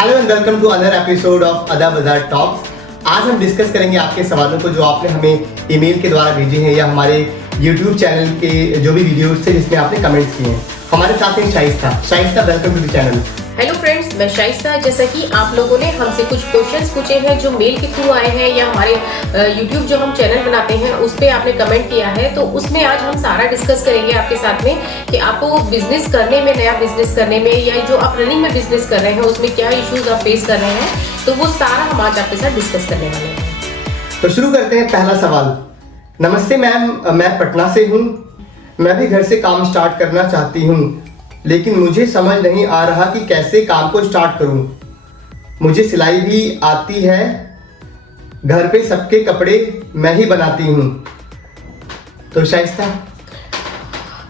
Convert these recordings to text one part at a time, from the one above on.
Hello and welcome to another episode of Ada Bazaar talks. आज हम discuss करेंगे आपके सवालों को जो आपने हमें ईमेल के द्वारा भेजे हैं या हमारे यूट्यूब चैनल के जो भी वीडियोस थे जिसमें आपने कमेंट्स किए हैं। हमारे साथ हैं Shaista, welcome to the channel. Hello friends, मैं शाइस्ता। जैसा कि आप लोगों ने हमसे कुछ क्वेश्चंस पूछे हैं जो मेल के थ्रू आए हैं या हमारे यूट्यूब जो हम चैनल बनाते हैं उस पर आपने कमेंट किया है, तो उसमें आज हम सारा डिस्कस करेंगे आपके साथ में कि आपको बिजनेस करने में, नया बिजनेस करने में या जो आप रनिंग में बिजनेस कर रहे हैं उसमें क्या इश्यूज आप फेस कर रहे हैं, तो वो सारा हम आज आपके साथ डिस्कस करने वाले हैं। तो शुरू करते हैं। पहला सवाल। नमस्ते मैम, मैं पटना से हूँ। मैं भी घर से काम स्टार्ट करना चाहती हूँ, लेकिन मुझे समझ नहीं आ रहा कि कैसे काम को स्टार्ट करूं। मुझे सिलाई भी आती है, घर पे सबके कपड़े मैं ही बनाती हूं। तो शाइस्ता,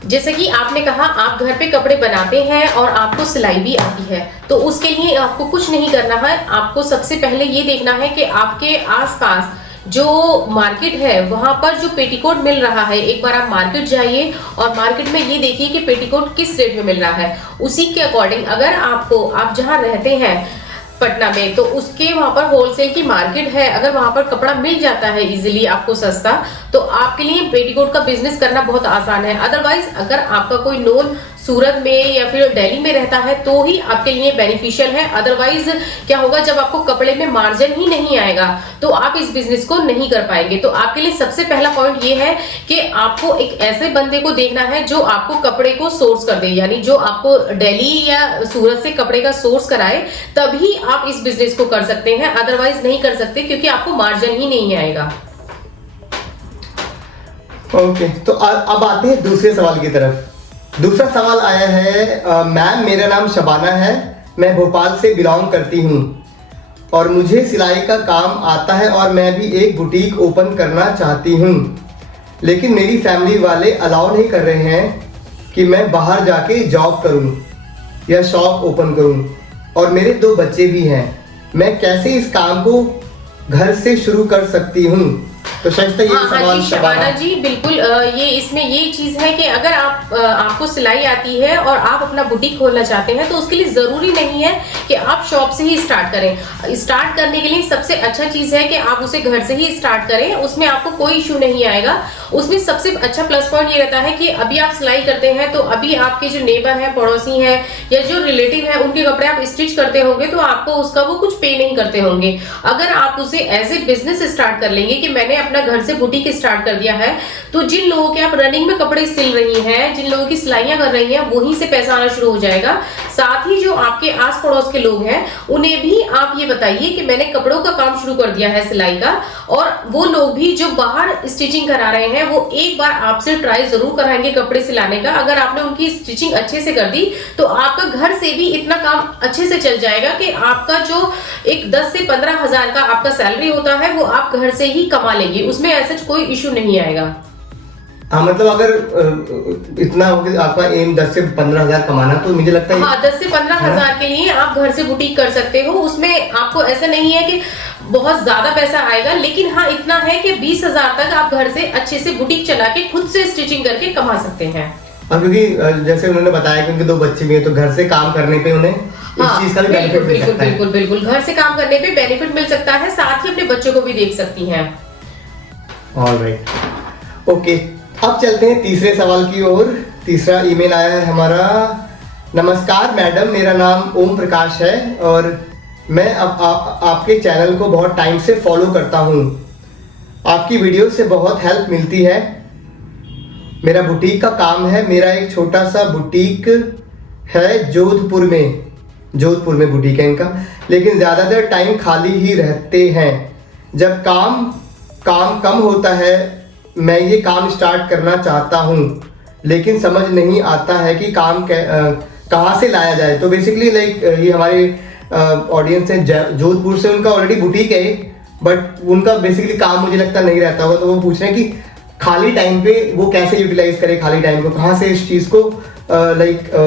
जैसे कि आपने कहा आप घर पे कपड़े बनाते हैं और आपको सिलाई भी आती है, तो उसके लिए आपको कुछ नहीं करना है। आपको सबसे पहले ये देखना है कि आपके आसपास जो मार्केट है वहां पर जो पेटीकोट मिल रहा है, एक बार आप मार्केट जाइए और मार्केट में ये देखिए कि पेटीकोट किस रेट में मिल रहा है। उसी के अकॉर्डिंग अगर आप जहां रहते हैं पटना में, तो उसके वहां पर होलसेल की मार्केट है, अगर वहां पर कपड़ा मिल जाता है इजीली आपको सस्ता, तो आपके लिए पेटीकोट का बिजनेस करना बहुत आसान है। अदरवाइज अगर आपका कोई नोन सूरत में या फिर दिल्ली में रहता है तो ही आपके लिए बेनिफिशियल है। अदरवाइज क्या होगा, जब आपको कपड़े में मार्जिन ही नहीं आएगा तो आप इस बिजनेस को नहीं कर पाएंगे। तो आपके लिए सबसे पहला पॉइंट ये है कि आपको एक ऐसे बंदे को देखना है जो आपको कपड़े को सोर्स कर दे, यानी जो आपको दिल्ली या सूरत से कपड़े का सोर्स कराए, तभी आप इस बिजनेस को कर सकते हैं। अदरवाइज नहीं कर सकते क्योंकि आपको मार्जिन ही नहीं आएगा। ओके, तो अब आते हैं दूसरे सवाल की तरफ। दूसरा सवाल आया है, मैम मेरा नाम शबाना है, मैं भोपाल से बिलोंग करती हूँ और मुझे सिलाई का काम आता है और मैं भी एक बुटीक ओपन करना चाहती हूँ, लेकिन मेरी फैमिली वाले अलाउ नहीं कर रहे हैं कि मैं बाहर जाके जॉब करूँ या शॉप ओपन करूँ, और मेरे 2 बच्चे भी हैं। मैं कैसे इस काम को घर से शुरू कर सकती हूँ? तो शायद ये सवाल शबाना जी, बिल्कुल ये इसमें ये चीज है कि अगर आपको सिलाई आती है और आप अपना बुटीक खोलना चाहते हैं तो उसके लिए जरूरी नहीं है कि आप शॉप से ही स्टार्ट करें। स्टार्ट करने के लिए सबसे अच्छा चीज है कि आप उसे घर से ही स्टार्ट करें, उसमें आपको कोई इशू नहीं आएगा। उसमें सबसे अच्छा प्लस पॉइंट ये रहता है कि अभी आप सिलाई करते हैं तो अभी आपके जो नेबर है, पड़ोसी हैं या जो रिलेटिव है, उनके कपड़े आप स्टिच करते होंगे तो आपको उसका वो कुछ पे नहीं करते होंगे। अगर आप उसे एज ए बिजनेस स्टार्ट कर लेंगे कि मैंने अपना घर से बुटीक स्टार्ट कर दिया है, तो जिन लोगों के आप रनिंग में कपड़े सिल रही हैं, जिन लोगों की सिलाइयां कर रही हैं, वहीं से पैसा आना शुरू हो जाएगा। साथ ही जो आपके आस पड़ोस के लोग हैं उन्हें भी आप ये बताइए कि मैंने कपड़ों का काम शुरू कर दिया है सिलाई का, और वो लोग भी जो बाहर स्टिचिंग करा रहे हैं वो एक बार आपसे ट्राई जरूर कराएंगे कपड़े सिलाने का। अगर आपने उनकी स्टिचिंग अच्छे से कर दी तो आपका घर से भी इतना काम अच्छे से चल जाएगा कि आपका जो एक 10 से 15 हजार का आपका सैलरी होता है वो आप घर से ही कमा लेंगे, उसमें ऐसा कोई इशू नहीं आएगा। हाँ, मतलब अगर इतना हो कि आपका एम 10 से 15 हजार कमाना, तो मुझे लगता है 10 से 15 हजार के लिए आप घर से बुटीक कर सकते हो। उसमें आपको ऐसा नहीं है कि बहुत ज्यादा पैसा आएगा, लेकिन हाँ इतना है कि 20 हजार तक आप घर से अच्छे से बुटीक चला के खुद से स्टिचिंग करके कमा सकते हैं। क्योंकि जैसे उन्होंने बताया कि उनके 2 बच्चे भी हैं, तो घर से काम करने पे उन्हें इस चीज का भी बेनिफिट मिल सकता है। बिल्कुल घर से काम करने पे बेनिफिट मिल सकता है, साथ ही अपने बच्चों को भी देख सकती हैं। ऑलराइट, ओके, अब चलते हैं तीसरे सवाल की ओर। तीसरा ईमेल आया है हमारा। नमस्कार मैडम, मेरा नाम ओम प्रकाश है और मैं आपके चैनल को बहुत टाइम से फॉलो करता हूँ। आपकी वीडियो से बहुत हेल्प मिलती है। मेरा बुटीक का काम है। मेरा एक छोटा सा बुटीक है जोधपुर में बुटीक है इनका, लेकिन ज़्यादातर टाइम खाली ही रहते हैं। जब काम कम होता है मैं ये काम स्टार्ट करना चाहता हूँ, लेकिन समझ नहीं आता है कि काम कहाँ से लाया जाए। तो बेसिकली लाइक ये हमारे ऑडियंस है जोधपुर से, उनका ऑलरेडी बुटीक है बट उनका बेसिकली काम मुझे लगता नहीं रहता होगा, तो वो पूछ रहे हैं कि खाली टाइम पे वो कैसे यूटिलाइज करें, खाली टाइम को कहाँ से इस चीज़ को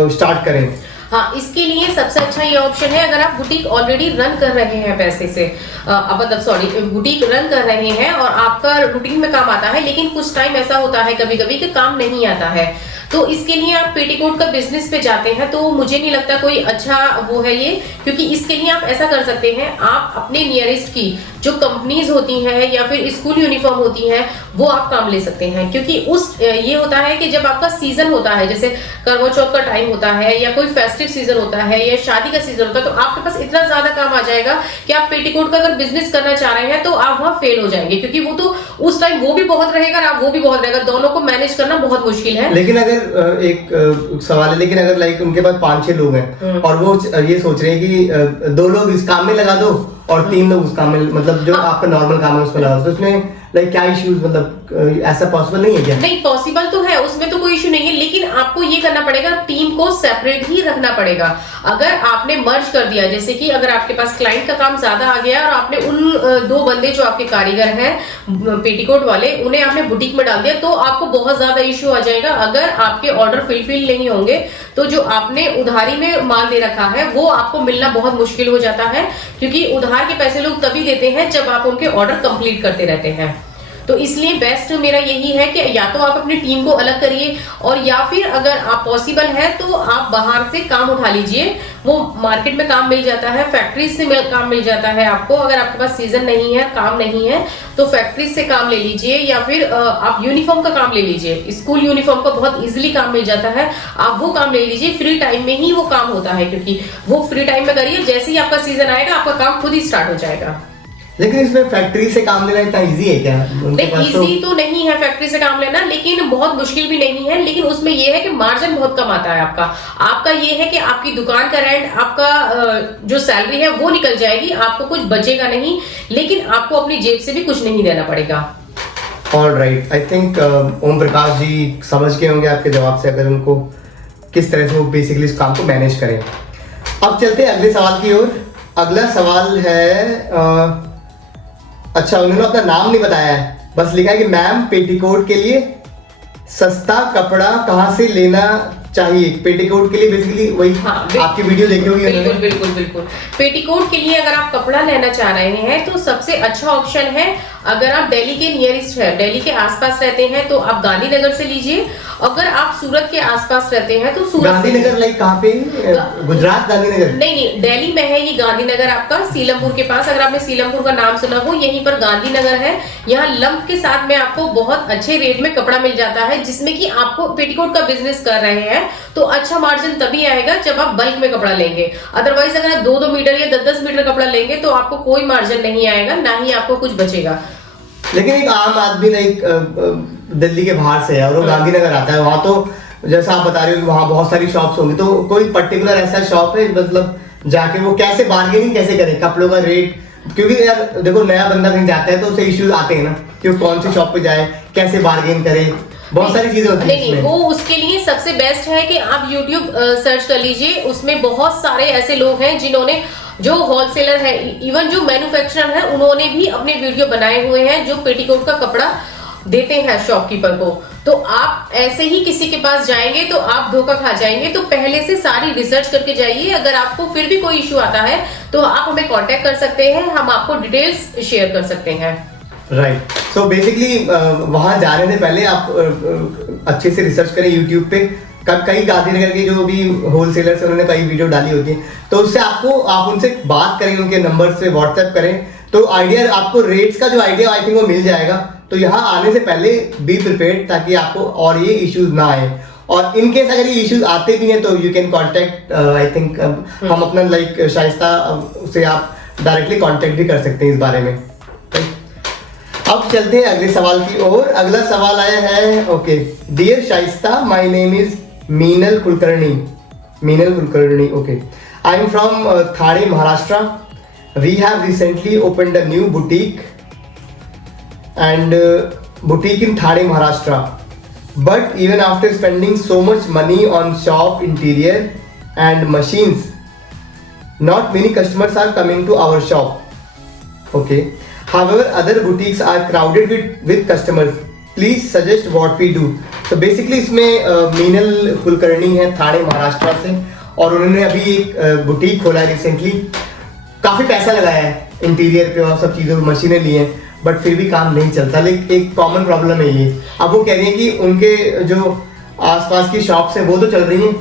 स्टार्ट करें। हाँ, इसके लिए सबसे अच्छा ये ऑप्शन है, अगर आप बुटीक ऑलरेडी रन कर रहे हैं पैसे से, बुटीक रन कर रहे हैं और आपका रूटीन में काम आता है, लेकिन कुछ टाइम ऐसा होता है कभी कभी कि काम नहीं आता है, तो इसके लिए आप पेटीकोट का बिजनेस पे जाते हैं तो मुझे नहीं लगता कोई अच्छा वो है ये, क्योंकि इसके लिए आप ऐसा कर सकते हैं, आप अपने नियरेस्ट की जो कंपनीज होती हैं या फिर स्कूल यूनिफॉर्म होती हैं वो आप काम ले सकते हैं। क्योंकि ये होता है कि जब आपका सीजन होता है, जैसे करवा चौथ का टाइम होता है या कोई फेस्टिव सीजन होता है या शादी का सीजन होता है, तो आपके पास इतना ज्यादा काम आ जाएगा कि आप पेटीकोट का अगर बिजनेस करना चाह रहे हैं तो आप वहां फेल हो जाएंगे, क्योंकि वो तो उस टाइम वो भी बहुत रहेगा और आप वो भी बहुत रहेगा, दोनों को मैनेज करना बहुत मुश्किल है। लेकिन अगर एक सवाल है, लेकिन अगर लाइक उनके पास 5-6 लोग हैं और वो ये सोच रहे हैं कि 2 लोग इस काम में लगा दो और 3 लोग उस काम में, मतलब जो आपका नॉर्मल काम है उसमें लगा दो, तो उसमें लाइक क्या इश्यूज, मतलब ऐसा पॉसिबल नहीं है क्या? नहीं, पॉसिबल तो है, उसमें तो कोई इशू नहीं है, लेकिन आपको ये करना पड़ेगा, टीम को सेपरेट ही रखना पड़ेगा। अगर आपने मर्ज कर दिया, जैसे कि अगर आपके पास क्लाइंट का काम ज्यादा आ गया और आपने उन 2 बंदे जो आपके कारीगर हैं पेटीकोट वाले, उन्हें आपने बुटीक में डाल दिया, तो आपको बहुत ज्यादा इशू आ जाएगा। अगर आपके ऑर्डर फुलफिल नहीं होंगे तो जो आपने उधारी में माल दे रखा है वो आपको मिलना बहुत मुश्किल हो जाता है, क्योंकि उधार के पैसे लोग तभी देते हैं जब आप उनके ऑर्डर कंप्लीट करते रहते हैं। तो इसलिए बेस्ट मेरा यही है कि या तो आप अपनी टीम को अलग करिए, और या फिर अगर आप पॉसिबल है तो आप बाहर से काम उठा लीजिए। वो मार्केट में काम मिल जाता है, फैक्ट्री से काम मिल जाता है आपको। अगर आपके पास सीजन नहीं है, काम नहीं है, तो फैक्ट्री से काम ले लीजिए, या फिर आप यूनिफॉर्म का काम ले लीजिए। स्कूल यूनिफॉर्म का बहुत इजीली काम मिल जाता है, आप वो काम ले लीजिए। फ्री टाइम में ही वो काम होता है, क्योंकि वो फ्री टाइम में करिए, जैसे ही आपका सीजन आएगा आपका काम खुद ही स्टार्ट हो जाएगा। लेकिन इसमें फैक्ट्री से काम लेना इतना इजी है क्या? नहीं, इजी तो नहीं है फैक्ट्री से काम लेना, लेकिन बहुत मुश्किल भी नहीं है। लेकिन उसमें यह है कि मार्जिन बहुत कम आता है आपका ये है कि आपकी दुकान का रेंट, आपका जो सैलरी है वो निकल जाएगी, आपको कुछ बचेगा नहीं, लेकिन आपको अपनी जेब से भी कुछ नहीं देना पड़ेगा। Alright, I think Om Prakash ji समझ गए होंगे आपके जवाब से, अगर उनको किस तरह से वो बेसिकली इस काम को मैनेज करें। अब चलते हैं अगले सवाल की ओर। अगला सवाल है अच्छा, उन्होंने अपना नाम नहीं बताया है, बस लिखा है कि मैम पेटीकोट के लिए सस्ता कपड़ा कहाँ से लेना चाहिए? पेटीकोट के लिए बेसिकली वही आपकी वीडियो देखी होगी। बिल्कुल। पेटीकोट के लिए अगर आप कपड़ा लेना चाह रहे हैं तो सबसे अच्छा ऑप्शन है, अगर आप दिल्ली के नियरेस्ट है, दिल्ली के आसपास रहते हैं तो आप गांधीनगर से लीजिए। अगर आप सूरत के आसपास रहते हैं तो सूरत। गांधीनगर लाइक कहाँ पे? गुजरात गांधीनगर? नहीं, दिल्ली में है ये गांधीनगर, आपका सीलमपुर के पास। अगर आपने सीलमपुर का नाम सुना हो, यहीं पर गांधीनगर है। यहाँ लंप के साथ में आपको बहुत अच्छे रेट में कपड़ा मिल जाता है, जिसमें कि आपको पेटीकोट का बिजनेस कर रहे हैं तो अच्छा मार्जिन तभी आएगा जब आप बल्क में कपड़ा लेंगे। अदरवाइज अगर आप 2-2 मीटर या 10-10 मीटर कपड़ा लेंगे तो आपको कोई मार्जिन नहीं आएगा, ना ही आपको कुछ बचेगा। लेकिन एक आम आदमी लाइक दिल्ली के बाहर से है और वो गांधीनगर आता है, वहां तो जैसा आप बता रहे हो वहां बहुत सारी शॉप्स होंगी, तो कोई पर्टिकुलर ऐसा शॉप है मतलब जाके वो कैसे बार्गेनिंग कैसे करे कपड़ों का रेट? क्योंकि यार देखो, नया बंदा कहीं जाता है तो उसे इश्यूज आते हैं ना कि कौन सी शॉप पे जाए, कैसे बार्गेन करे, बहुत सारी चीजें होती हैं। नहीं, वो उसके लिए सबसे बेस्ट है कि आप YouTube सर्च कर लीजिए। उसमें बहुत सारे ऐसे लोग हैं जिन्होंने, जो होलसेलर है, इवन जो मैन्युफैक्चरर है, उन्होंने भी अपने वीडियो बनाए हुए हैं जो पेटीकोट का कपड़ा देते हैं शॉपकीपर को। तो आप ऐसे ही किसी के पास जाएंगे तो आप धोखा खा जाएंगे। तो पहले से सारी रिसर्च करके जाइए। अगर आपको फिर भी कोई इश्यू आता है तो आप हमें कांटेक्ट कर सकते हैं, हम आपको डिटेल्स शेयर कर सकते हैं। राइट, सो बेसिकली वहां जाने से पहले आप अच्छे से रिसर्च करें यूट्यूब पे। कई गांधीनगर के जो भी होलसेलर्स हैं उन्होंने कई वीडियो डाली होती है, तो उससे आप उनसे बात करें, उनके नंबर से व्हाट्सएप करें, तो आइडिया आपको रेट्स का जो आइडिया आई थिंक वो मिल जाएगा। तो यहाँ आने से पहले बी प्रिपेयर्ड, ताकि आपको और ये इश्यूज ना आए। और इन केस अगर ये इश्यूज आते भी हैं तो you can contact, I think हम अपना लाइक शाइस्ता से आप डायरेक्टली कॉन्टेक्ट भी कर सकते हैं इस बारे में। अब चलते हैं अगले सवाल की ओर। अगला सवाल आया है, okay, dear Shaista, my name is Meenal Kulkarni, okay, I am from Thane, Maharashtra. We have recently opened a new boutique in Thane, Maharashtra. But even after spending so much money on shop interior and machines, not many customers are coming to our shop. Okay. However, other boutiques are crowded with customers. Please suggest what we do. So basically इसमें मीनल कुलकर्णी है थाने महाराष्ट्र से, और उन्होंने अभी एक boutique खोला है recently. काफ़ी पैसा लगाया है इंटीरियर पे और सब चीज़ों, मशीनें ली हैं, बट फिर भी काम नहीं चलता। लेकिन एक कॉमन प्रॉब्लम है ये। अब वो कह रही है कि उनके जो आसपास की शॉप्स हैं वो तो चल रही हैं,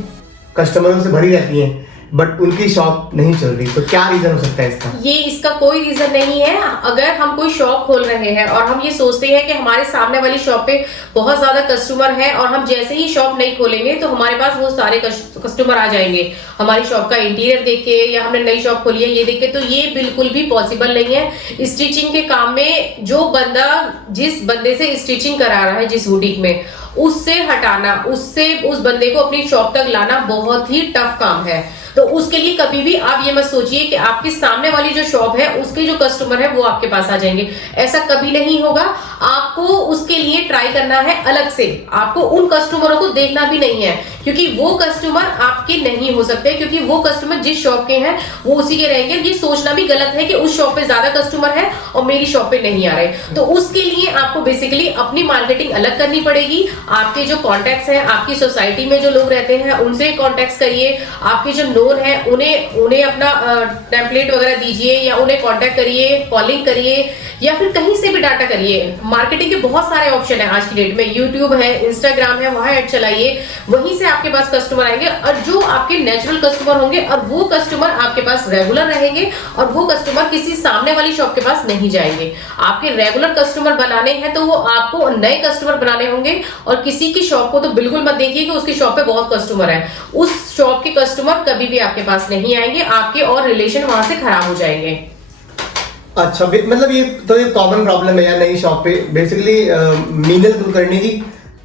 कस्टमरों से भरी रहती हैं, बट उनकी शॉप नहीं चल रही, तो क्या रीजन हो सकता है इसका? ये इसका कोई रीजन नहीं है। अगर हम कोई शॉप खोल रहे हैं और हम ये सोचते हैं कि हमारे सामने वाली शॉप पे बहुत ज्यादा कस्टमर है और हम जैसे ही शॉप नहीं खोलेंगे तो हमारे पास वो सारे कस्टमर आ जाएंगे हमारी शॉप का इंटीरियर देख के, या हमने नई शॉप खोली है ये देख के, तो ये बिल्कुल भी पॉसिबल नहीं है। स्टिचिंग के काम में जो बंदा जिस बंदे से स्टिचिंग करा रहा है जिस बुटीक में, उससे हटाना, उससे उस बंदे को अपनी शॉप तक लाना बहुत ही टफ काम है। तो उसके लिए कभी भी आप ये मत सोचिए कि आपके सामने वाली जो शॉप है उसके जो कस्टमर है वो आपके पास आ जाएंगे, ऐसा कभी नहीं होगा। आपको उसके लिए ट्राई करना है अलग से, आपको उन कस्टमरों को देखना भी नहीं है, क्योंकि वो कस्टमर आपके नहीं हो सकते, क्योंकि वो कस्टमर जिस शॉप के हैं वो उसी के रहेंगे। ये सोचना भी गलत है कि उस शॉप पे ज्यादा कस्टमर है और मेरी शॉप पे नहीं आ रहे। तो उसके लिए आपको बेसिकली अपनी मार्केटिंग अलग करनी पड़ेगी। आपके जो कॉन्टेक्ट्स हैं, आपकी सोसाइटी में जो लोग रहते हैं उनसे कॉन्टेक्ट करिए, आपके जो नोन है उन्हें अपना टेम्पलेट वगैरह दीजिए, या उन्हें कांटेक्ट करिए, कॉलिंग करिए, या फिर कहीं से भी डाटा करिए। मार्केटिंग के बहुत सारे ऑप्शन है आज की डेट में, यूट्यूब है, इंस्टाग्राम है, वहां ऐड चलाइए, वहीं से आपके पास कस्टमर आएंगे, और जो आपके नेचुरल कस्टमर होंगे और वो कस्टमर आपके पास रेगुलर रहेंगे, और वो कस्टमर किसी सामने वाली शॉप के पास नहीं जाएंगे। आपके रेगुलर कस्टमर बनाने हैं तो वो आपको नए कस्टमर बनाने होंगे, और किसी की शॉप को तो बिल्कुल मत देखिए कि उसकी शॉप पे बहुत कस्टमर है। उस शॉप के कस्टमर कभी भी आपके पास नहीं आएंगे, आपके और रिलेशन वहां से खराब हो जाएंगे। अच्छा, मतलब ये तो एक कॉमन प्रॉब्लम है यार नई शॉप पे। बेसिकली मीनल ग्रो करने की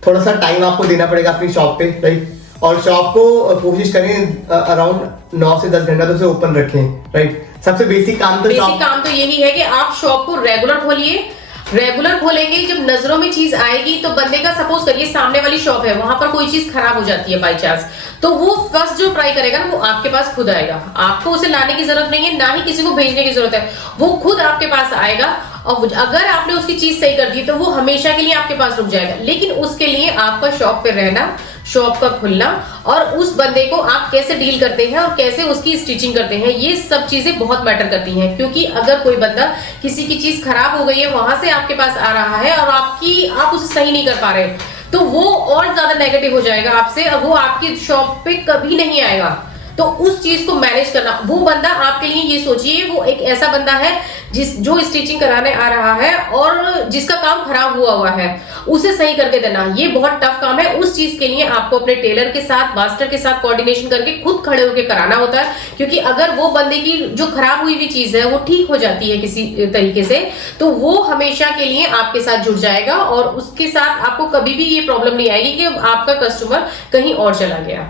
थोड़ा सा टाइम आपको देना पड़ेगा अपनी शॉप पे, राइट? और शॉप को कोशिश करें अराउंड 9 से 10 घंटा तो उसे ओपन रखें, राइट? सबसे बेसिक काम तो यही है कि आप शॉप को रेगुलर खोलिए। रेगुलर खोलेंगे, जब नजरों में चीज आएगी तो बंदे का, सपोज करिए सामने वाली शॉप है, वहां पर कोई चीज खराब हो जाती है बाई चांस, तो वो फर्स्ट जो ट्राई करेगा ना वो आपके पास खुद आएगा। आपको उसे लाने की जरूरत नहीं है, ना ही किसी को भेजने की जरूरत है, वो खुद आपके पास आएगा। और अगर आपने उसकी चीज सही कर दी तो वो हमेशा के लिए आपके पास रुक जाएगा। लेकिन उसके लिए आपका शॉप पे रहना, शॉप का खुलना, और उस बंदे को आप कैसे डील करते हैं और कैसे उसकी स्टिचिंग करते हैं, ये सब चीजें बहुत मैटर करती हैं। क्योंकि अगर कोई बंदा, किसी की चीज खराब हो गई है, वहां से आपके पास आ रहा है और आप उसे सही नहीं कर पा रहे, तो वो और ज्यादा नेगेटिव हो जाएगा आपसे, और वो आपकी शॉप पे कभी नहीं आएगा। तो उस चीज को मैनेज करना, वो बंदा आपके लिए, ये सोचिए वो एक ऐसा बंदा है जो स्टिचिंग कराने आ रहा है और जिसका काम खराब हुआ है, उसे सही करके देना ये बहुत टफ काम है। उस चीज के लिए आपको अपने टेलर के साथ, मास्टर के साथ कोऑर्डिनेशन करके खुद खड़े होकर कराना होता है। क्योंकि अगर वो बंदे की जो खराब हुई हुई चीज है वो ठीक हो जाती है किसी तरीके से, तो वो हमेशा के लिए आपके साथ जुड़ जाएगा, और उसके साथ आपको कभी भी ये प्रॉब्लम नहीं आएगी कि आपका कस्टमर कहीं और चला गया।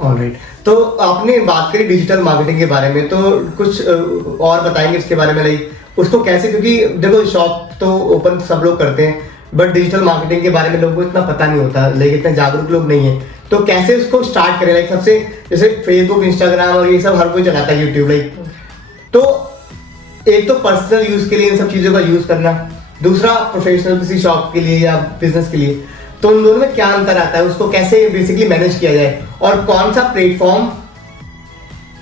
ऑलराइट, तो आपने बात करी डिजिटल मार्केटिंग के बारे में, तो कुछ और बताएंगे इसके बारे में? लाइक उसको कैसे, क्योंकि देखो शॉप तो ओपन सब लोग करते हैं, बट डिजिटल मार्केटिंग के बारे में लोगों को इतना पता नहीं होता, लाइक इतने जागरूक लोग नहीं है, तो कैसे उसको स्टार्ट करें? लाइक सबसे, जैसे फेसबुक, इंस्टाग्राम और ये सब हर कोई चलाता है, यूट्यूब, लाइक, तो एक तो पर्सनल यूज के लिए इन सब चीजों का यूज करना, दूसरा प्रोफेशनल किसी शॉप के लिए या बिजनेस के लिए, तो उन दोनों में क्या अंतर आता है? उसको कैसे बेसिकली मैनेज किया जाए, और कौन सा प्लेटफॉर्म,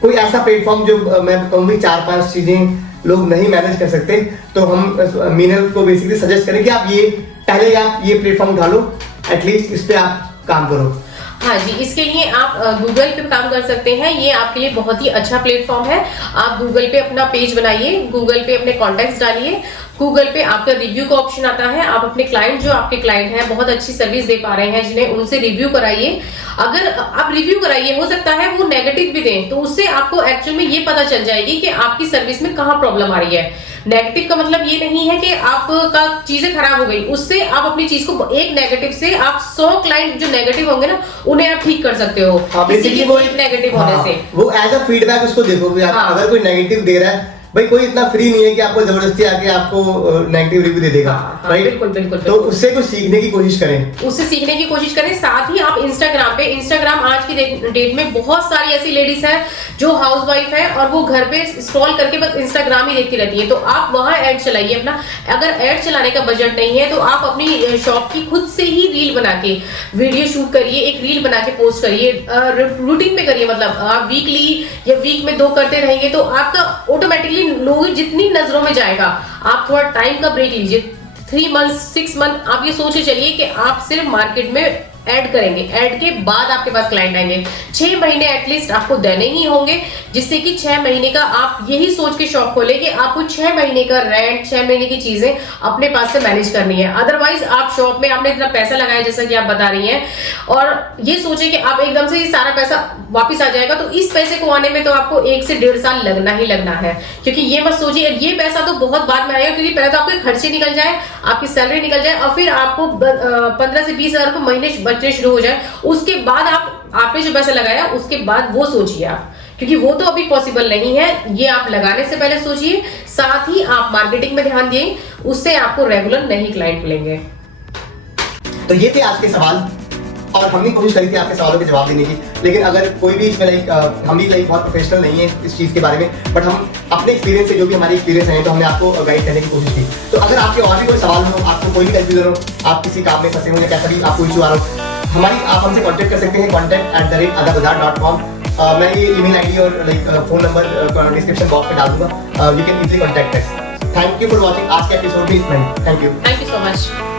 कोई ऐसा प्लेटफॉर्म जो मैं कहूँगी 4-5 चीजें लोग नहीं मैनेज कर सकते, तो हम मीनल को बेसिकली सजेस्ट करें कि आप ये प्लेटफॉर्म उठा लो, एटलीस्ट इस पे आप काम करो। हाँ जी, इसके लिए आप गूगल पे काम कर सकते हैं। ये आपके लिए बहुत ही अच्छा प्लेटफॉर्म है। आप गूगल पे अपना पेज बनाइए, गूगल पे अपने कॉन्टेक्ट्स डालिए, गूगल पे आपका रिव्यू का ऑप्शन आता है। आप अपने क्लाइंट, जो आपके क्लाइंट हैं, बहुत अच्छी सर्विस दे पा रहे हैं जिन्हें, उनसे रिव्यू कराइए। अगर आप रिव्यू कराइए, हो सकता है वो नेगेटिव भी दें, तो उससे आपको एक्चुअल में ये पता चल जाएगी कि आपकी सर्विस में कहाँ प्रॉब्लम आ रही है। नेगेटिव का मतलब ये नहीं है कि आपका चीजें खराब हो गई, उससे आप अपनी चीज को, एक नेगेटिव से आप 100 क्लाइंट जो नेगेटिव होंगे ना उन्हें आप ठीक कर सकते हो। बेसिकली वो नेगेटिव होने से वो एज अ फीडबैक उसको देखोगे आप। अगर कोई नेगेटिव दे रहा है, भाई कोई इतना फ्री नहीं है कि आपको जबरदस्ती आके आपको नेगेटिव रिव्यू दे देगा, राइट? बिल्कुल बिल्कुल। तो उससे कुछ सीखने की कोशिश करें, उससे सीखने की कोशिश करें। साथ ही आप इंस्टाग्राम आज की डेट में बहुत सारी ऐसी लेडीज है जो हाउसवाइफ है और वो घर पे स्क्रॉल करके बस इंस्टाग्राम ही देखती रहती है, तो आप वहां ऐड चलाइए अपना। अगर ऐड चलाने का बजट नहीं है तो आप अपनी शॉप की खुद से ही रील बना के वीडियो शूट करिए, एक रील बना के पोस्ट करिए, रूटीन पे करिए। मतलब आप वीकली या वीक में 2 करते रहेंगे तो आपका ऑटोमेटिकली लोग जितनी नजरों में जाएगा। आप थोड़ा टाइम का ब्रेक लीजिए, 3 मंथ 6 मंथ, आप ये सोच के चलिए कि आप सिर्फ मार्केट में ऐड करेंगे, ऐड के बाद आपके पास क्लाइंट आएंगे। 6 महीने एटलीस्ट आपको देने ही होंगे, जिससे कि 6 महीने का आप यही सोच के शॉप खोले कि आपको 6 महीने का रेंट, 6 महीने की चीजें अपने पास से मैनेज करनी है। अदरवाइज आप शॉप में आपने इतना पैसा लगाया जैसा कि आप बता रही हैं, और ये सोचे कि आप एकदम से ये सारा पैसा वापस आ जाएगा, तो इस पैसे को आने में तो आपको 1 से 1.5 साल लगना ही लगना है। क्योंकि ये मत सोचिए ये पैसा तो बहुत बाद में आएगा, क्योंकि पहले तो आपके खर्चे निकल जाए, आपकी सैलरी निकल जाए, और फिर आपको 15 से 20 हजार महीने बचने शुरू हो जाए। उसके बाद आपने जो पैसा लगाया उसके बाद वो सोचिए आप, क्योंकि वो तो अभी पॉसिबल नहीं है। ये आप लगाने से पहले सोचिए, साथ ही आप मार्केटिंग में ध्यान दिए, उससे आपको रेगुलर नहीं क्लाइंट मिलेंगे। तो ये थे आज के सवाल, और हमने कोशिश करी थी आपके सवालों के जवाब देने की। लेकिन अगर कोई भी इसमें हम भी बहुत प्रोफेशनल नहीं है इस चीज़ के बारे में, बट हम अपने एक्सपीरियंस से, जो भी हमारी एक्सपीरियंस है, तो हमने आपको गाइड करने की कोशिश की। तो अगर आपके और भी कोई सवाल हो, आपको कोई भी कंफ्यूजन हो, आप किसी काम में फंसे हो या कैसा भी आपको इशू आ रहा हो, आप हमसे कॉन्टैक्ट कर सकते हैं contact@adabazar.com। मैं ये ईमेल आईडी और फोन नंबर डिस्क्रिप्शन बॉक्स में डाल दूंगा। You can easily contact us. Thank you for watching आज के एपिसोड में। Thank you so much.